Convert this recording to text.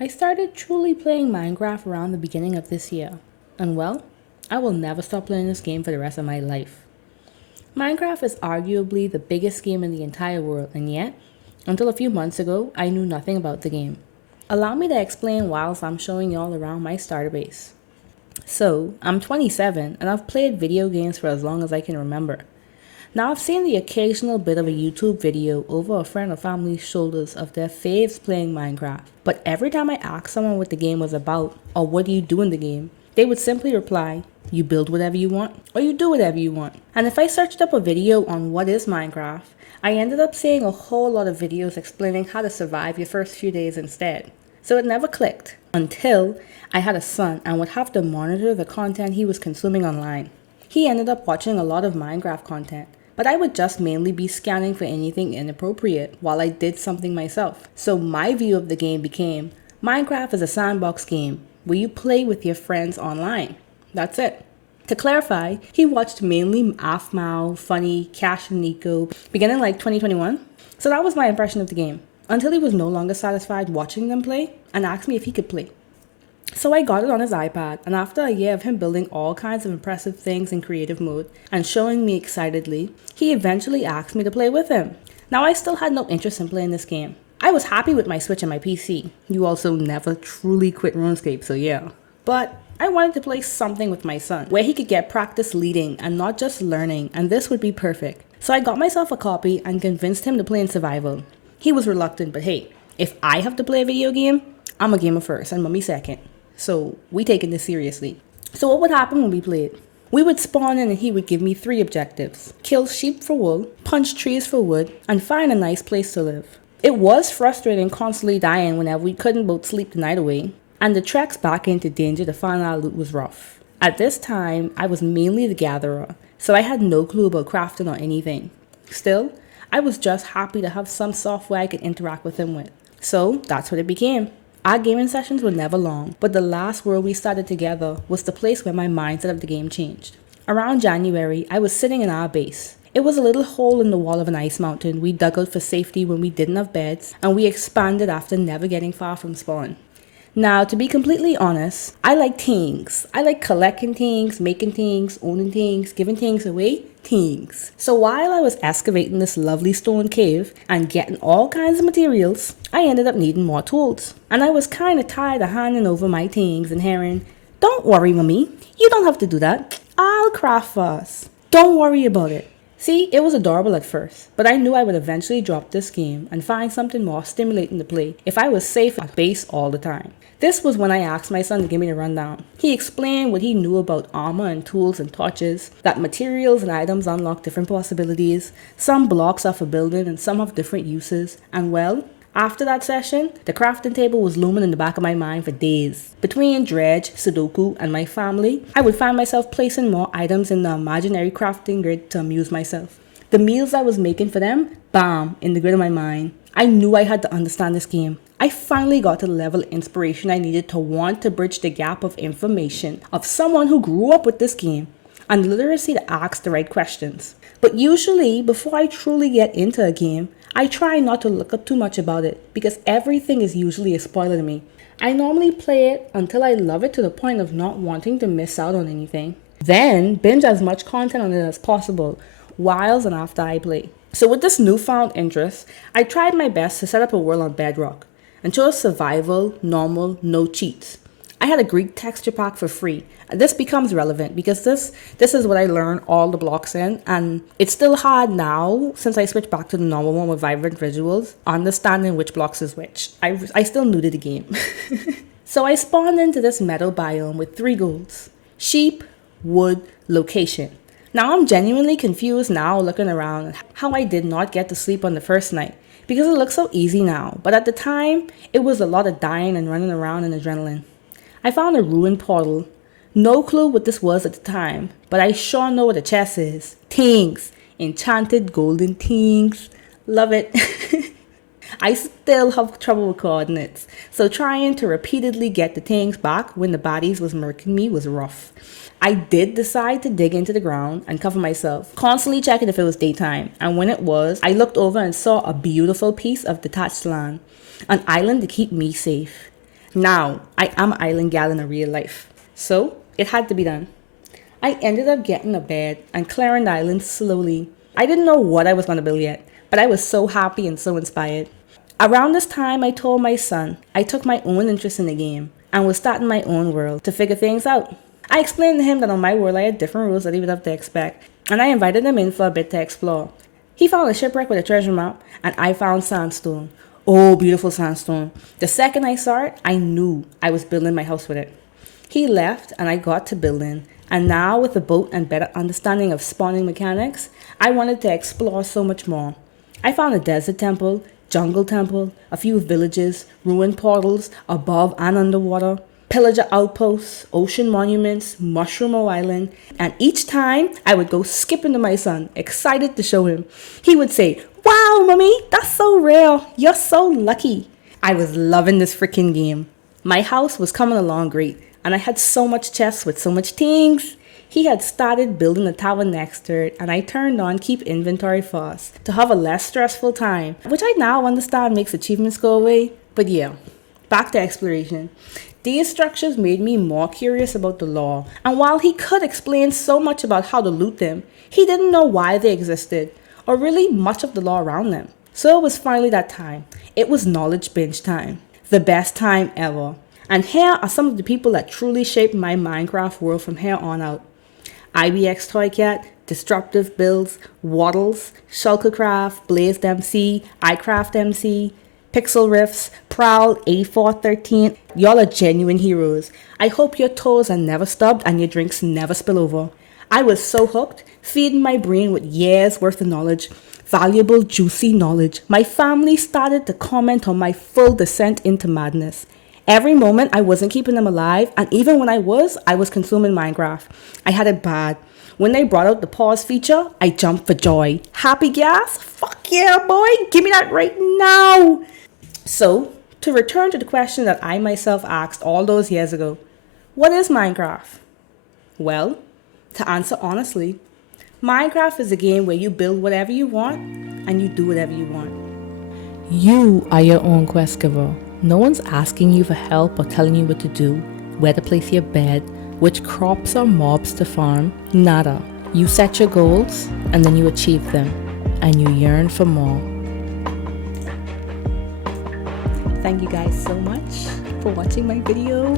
I started truly playing Minecraft around the beginning of this year, and well, I will never stop playing this game for the rest of my life. Minecraft is arguably the biggest game in the entire world, and yet, until a few months ago, I knew nothing about the game. Allow me to explain whilst I'm showing y'all around my starter base. So, I'm 27 and I've played video games for as long as I can remember. Now, I've seen the occasional bit of a YouTube video over a friend or family's shoulders of their faves playing Minecraft, but every time I asked someone what the game was about or what do you do in the game, they would simply reply, you build whatever you want or you do whatever you want. And if I searched up a video on what is Minecraft, I ended up seeing a whole lot of videos explaining how to survive your first few days instead. So it never clicked until I had a son and would have to monitor the content he was consuming online. He ended up watching a lot of Minecraft content, but I would just mainly be scanning for anything inappropriate while I did something myself. So my view of the game became Minecraft is a sandbox game where you play with your friends online. That's it. To clarify, he watched mainly Afmao, Funny, Cash, and Nico beginning like 2021. So that was my impression of the game until he was no longer satisfied watching them play and asked me if he could play. So I got it on his iPad, and after a year of him building all kinds of impressive things in creative mode and showing me excitedly, he eventually asked me to play with him. Now I still had no interest in playing this game. I was happy with my Switch and my PC. You also never truly quit RuneScape, so yeah. But I wanted to play something with my son, where he could get practice leading and not just learning, and this would be perfect. So I got myself a copy and convinced him to play in survival. He was reluctant, but hey, if I have to play a video game, I'm a gamer first and mommy second. So we taking this seriously. So what would happen when we played? We would spawn in and he would give me 3 objectives. Kill sheep for wool, punch trees for wood, and find a nice place to live. It was frustrating constantly dying whenever we couldn't both sleep the night away, and the treks back into danger to find our loot was rough. At this time, I was mainly the gatherer, so I had no clue about crafting or anything. Still, I was just happy to have some software I could interact with him with. So that's what it became. Our gaming sessions were never long, but the last world we started together was the place where my mindset of the game changed. Around January, I was sitting in our base. It was a little hole in the wall of an ice mountain we dug out for safety when we didn't have beds, and we expanded after never getting far from spawn. Now, to be completely honest, I like things. I like collecting things, making things, owning things, giving things away, things. So while I was excavating this lovely stone cave and getting all kinds of materials, I ended up needing more tools. And I was kind of tired of handing over my things and hearing, don't worry, mommy, you don't have to do that. I'll craft for us. Don't worry about it. See, it was adorable at first, but I knew I would eventually drop this game and find something more stimulating to play if I was safe at base all the time. This was when I asked my son to give me the rundown. He explained what he knew about armor and tools and torches, that materials and items unlock different possibilities, some blocks are for building and some have different uses, and well, after that session, the crafting table was looming in the back of my mind for days. Between Dredge, Sudoku, and my family, I would find myself placing more items in the imaginary crafting grid to amuse myself. The meals I was making for them, bam, in the grid of my mind. I knew I had to understand this game. I finally got to the level of inspiration I needed to want to bridge the gap of information of someone who grew up with this game and the literacy to ask the right questions. But usually, before I truly get into a game, I try not to look up too much about it because everything is usually a spoiler to me. I normally play it until I love it to the point of not wanting to miss out on anything. Then binge as much content on it as possible, whiles and after I play. So with this newfound interest, I tried my best to set up a world on Bedrock and chose survival, normal, no cheats. I had a Greek texture pack for free. This becomes relevant because this is what I learned all the blocks in, and it's still hard now since I switched back to the normal one with vibrant visuals, understanding which blocks is which. I still new to the game. So I spawned into this meadow biome with 3 goals: sheep, wood, location. Now I'm genuinely confused now looking around how I did not get to sleep on the first night because it looks so easy now, but at the time it was a lot of dying and running around and adrenaline. I found a ruined portal. No clue what this was at the time, but I sure know what a chest is. Things. Enchanted golden things. Love it. I still have trouble with coordinates, so trying to repeatedly get the things back when the bodies was murking me was rough. I did decide to dig into the ground and cover myself, constantly checking if it was daytime, and when it was, I looked over and saw a beautiful piece of detached land, an island to keep me safe. Now, I am an island gal in a real life, so it had to be done. I ended up getting a bed and clearing the island slowly. I didn't know what I was going to build yet, but I was so happy and so inspired. Around this time, I told my son I took my own interest in the game and was starting my own world to figure things out. I explained to him that on my world I had different rules that he would have to expect, and I invited him in for a bit to explore. He found a shipwreck with a treasure map, and I found sandstone. Oh, beautiful sandstone. The second I saw it, I knew I was building my house with it. He left, and I got to building. And now, with a boat and better understanding of spawning mechanics, I wanted to explore so much more. I found a desert temple, jungle temple, a few villages, ruined portals above and underwater, pillager outposts, ocean monuments, Mushroom Island, and each time I would go skipping to my son, excited to show him. He would say, "Wow, mommy, that's so rare. You're so lucky." I was loving this freaking game. My house was coming along great, and I had so much chests with so much things. He had started building the tower next to it, and I turned on keep inventory first to have a less stressful time, which I now understand makes achievements go away. But yeah, back to exploration. These structures made me more curious about the lore, and while he could explain so much about how to loot them, he didn't know why they existed, or really much of the lore around them. So it was finally that time. It was knowledge binge time. The best time ever. And here are some of the people that truly shaped my Minecraft world from here on out. IBX Toycat, Disruptive Builds, Waddles, Shulkercraft, Blazed MC, iCraft MC, Pixel Riffs, Prowl, 8413. Y'all are genuine heroes. I hope your toes are never stubbed and your drinks never spill over. I was so hooked, feeding my brain with years worth of knowledge, valuable, juicy knowledge. My family started to comment on my full descent into madness. Every moment I wasn't keeping them alive, and even when I was consuming Minecraft. I had it bad. When they brought out the pause feature, I jumped for joy. Happy gas? Fuck yeah, boy! Give me that right now! So, to return to the question that I myself asked all those years ago, what is Minecraft? Well, to answer honestly, Minecraft is a game where you build whatever you want and you do whatever you want. You are your own quest giver. No one's asking you for help or telling you what to do, where to place your bed, which crops or mobs to farm. Nada. You set your goals and then you achieve them, and you yearn for more. Thank you guys so much for watching my video.